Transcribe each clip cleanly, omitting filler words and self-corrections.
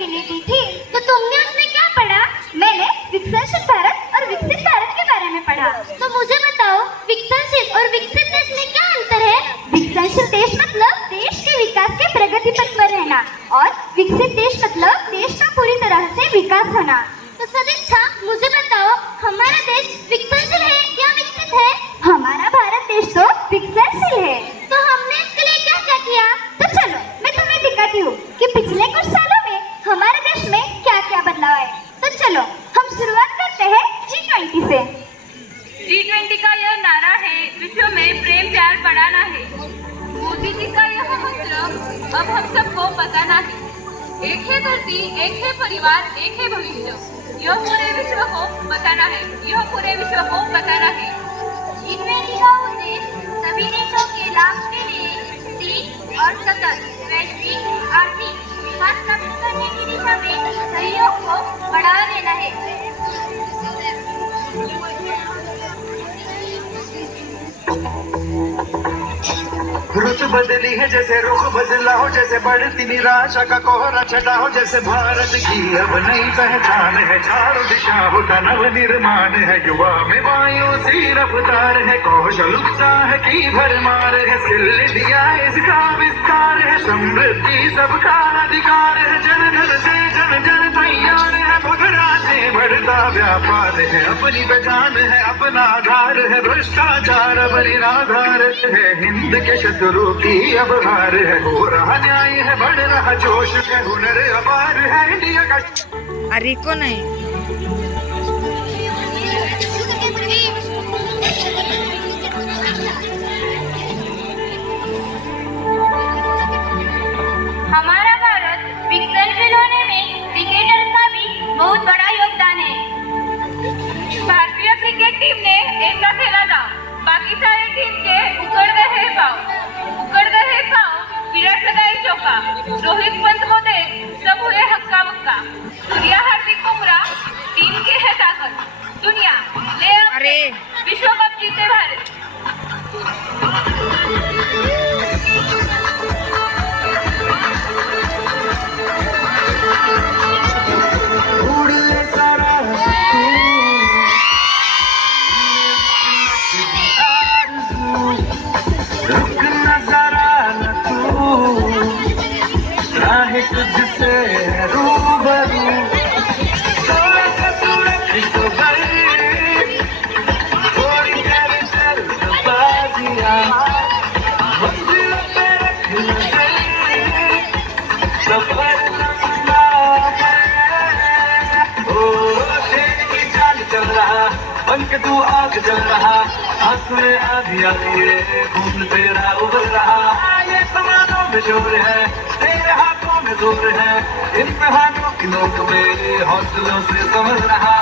के लिए दी थी, तो तुमने उसमें क्या पढ़ा? मैंने विकसनशील भारत और विकसित भारत के बारे में पढ़ा। तो मुझे बताओ, विकसनशील और विकसित देश में क्या अंतर है? विकसनशील देश मतलब देश के विकास के प्रगति पथ पर रहना, और विकसित देश मतलब देश का पूरी तरह से विकास होना। तो सदिच्छा, मुझे बताओ, हमारा देश विकसनशील है या विकसित है? हमारा भारत देश तो विकसनशील है। तो हमने इसके लिए क्या क्या किया? तो चलो मैं तुम्हें दिखाती हूँ कि पिछले कुछ सालों में हमारे देश में क्या क्या बदलाव है। तो चलो हम शुरुआत करते हैं G20 से। G20 का यह नारा है, विश्व में प्रेम प्यार बढ़ाना है। मोदी जी का यह मंत्र अब हम सबको बताना है। एक है धरती, एक है परिवार, एक है भविष्य। यह पूरे विश्व को बताना है, यह पूरे विश्व को बताना है। G20 का उद्देश्य सभी देशों के लाभ के लिए स्थिर और सतत वैश्विक आर्थिक विकास प्राप्त करने की दिशा में सहयोग को बढ़ावा देना है। रुत बदली है जैसे रुख बदला हो, जैसे बढ़ती निराशा का कोहरा छटा हो, जैसे भारत की अब नई पहचान है, चारों दिशाओं का नव निर्माण है। युवा में वायु सी रफ्तार है, कौशल उत्साह की भरमार है, स्किल इंडिया इसका विस्तार है, समृद्धि सबका अधिकार है, जन धन से जन जन तैयार है, मुद्रा से बढ़ता व्यापार है, अपनी पहचान है, अपना आधार है, भ्रष्टाचार अब निराधार है, हिंद के शत्रु की अब हार है, हो रहा न्याय है, बढ़ रहा जोश है, हुनर अपार है इंडिया का। अरे को नहीं हमारा भारत विकसनशील होने में क्रिकेटर्स का भी बहुत बड़ा योगदान है। भारतीय क्रिकेट टीम ने ऐसा खेला था, बाकी सारे टीम के उकड़ गए पाव, विराट लगाए चौका, रोहित पंत को देख सब हुए हक्का बक्का, सूर्या हार्दिक बुमराह टीम की है ताकत, दुनिया ले अरे विश्व कप जीते भारत। तुझसे रूबरू थोड़ी कर जल्दबाजियां मंजिल पे रख ले, सफर लंबा है, ओ तेरी चाल चल रहा, बन के तू आग जल रहा, आंख में आधी आती है, खून तेरा उबल रहा, ये समानों में जोर है, तेरे हाथों में जोर है, इम्तिहानों की नोक में हौसलों से संभल रहा।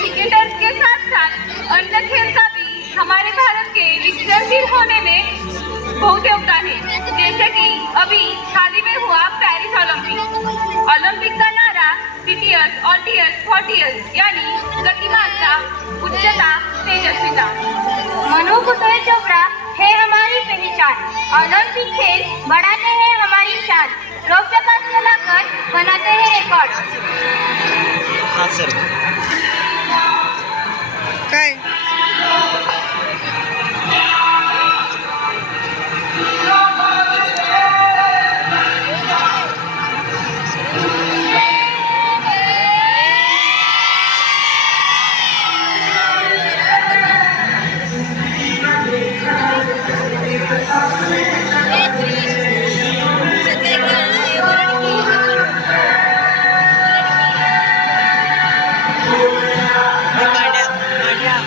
क्रिकेटर्स के साथ साथ अन्य खेल का भी हमारे भारत के विकसनशील होने में बहुत योगदान है। जैसे कि अभी हाल ही में हुआ पेरिस ओलंपिक का नारा सीटीएस, ऑलटीएस, फॉर्टीएस यानी गतिमानता, उच्चता, तेजस्विता। मनु कुशल चोपड़ा है हमारी पहचान, ओलंपिक खेल बढ़ाते हैं हमारी शान, रौप्य पदक लाकर बनाते हैं रिकॉर्ड। हाँ सर काय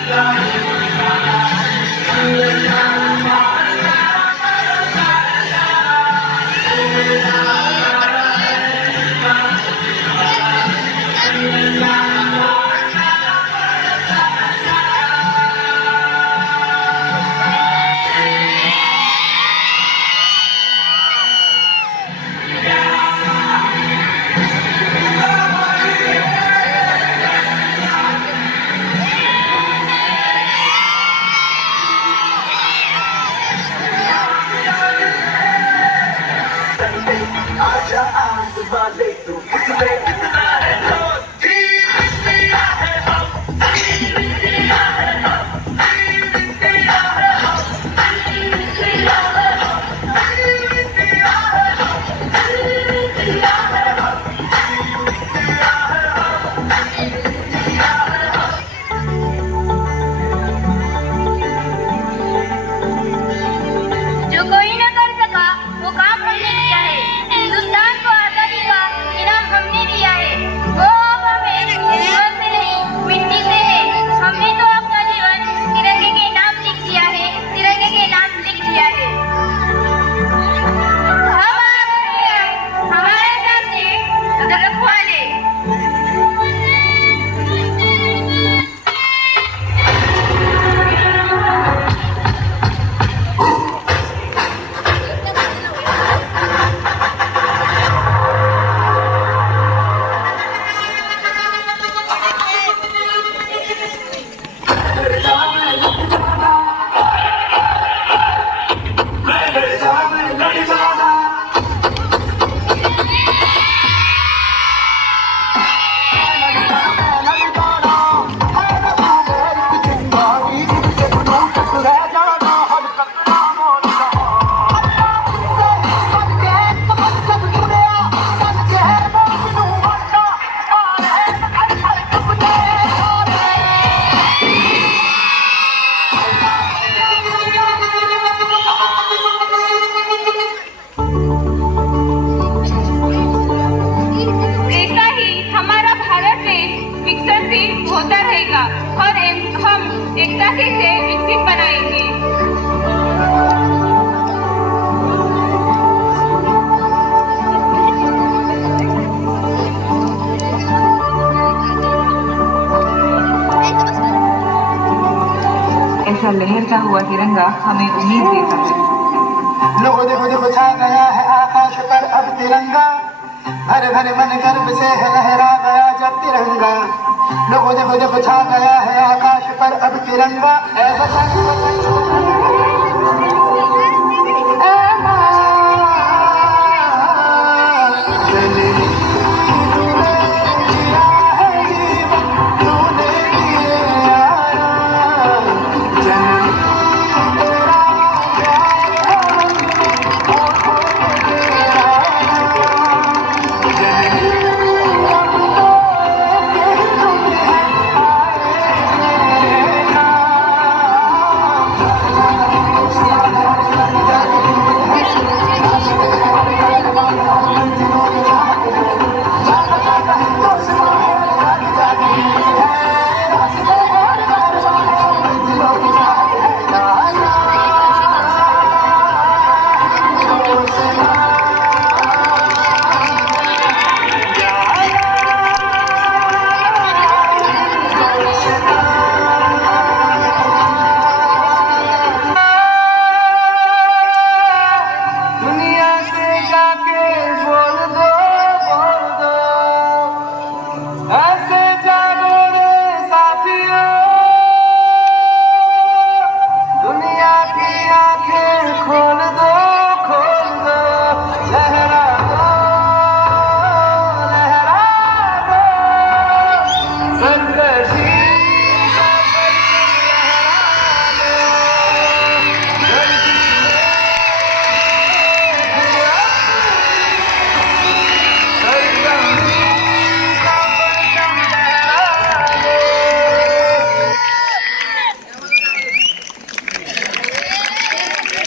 Yeah. लहरता हुआ तिरंगा हमें उम्मीद देता है। लोगो देखो देखो छा गया है आकाश पर अब तिरंगा, भरे भरे मन गर्व से है लहरा गया जब तिरंगा। लोगो देखो देखो छा गया है आकाश पर अब तिरंगा, ऐसा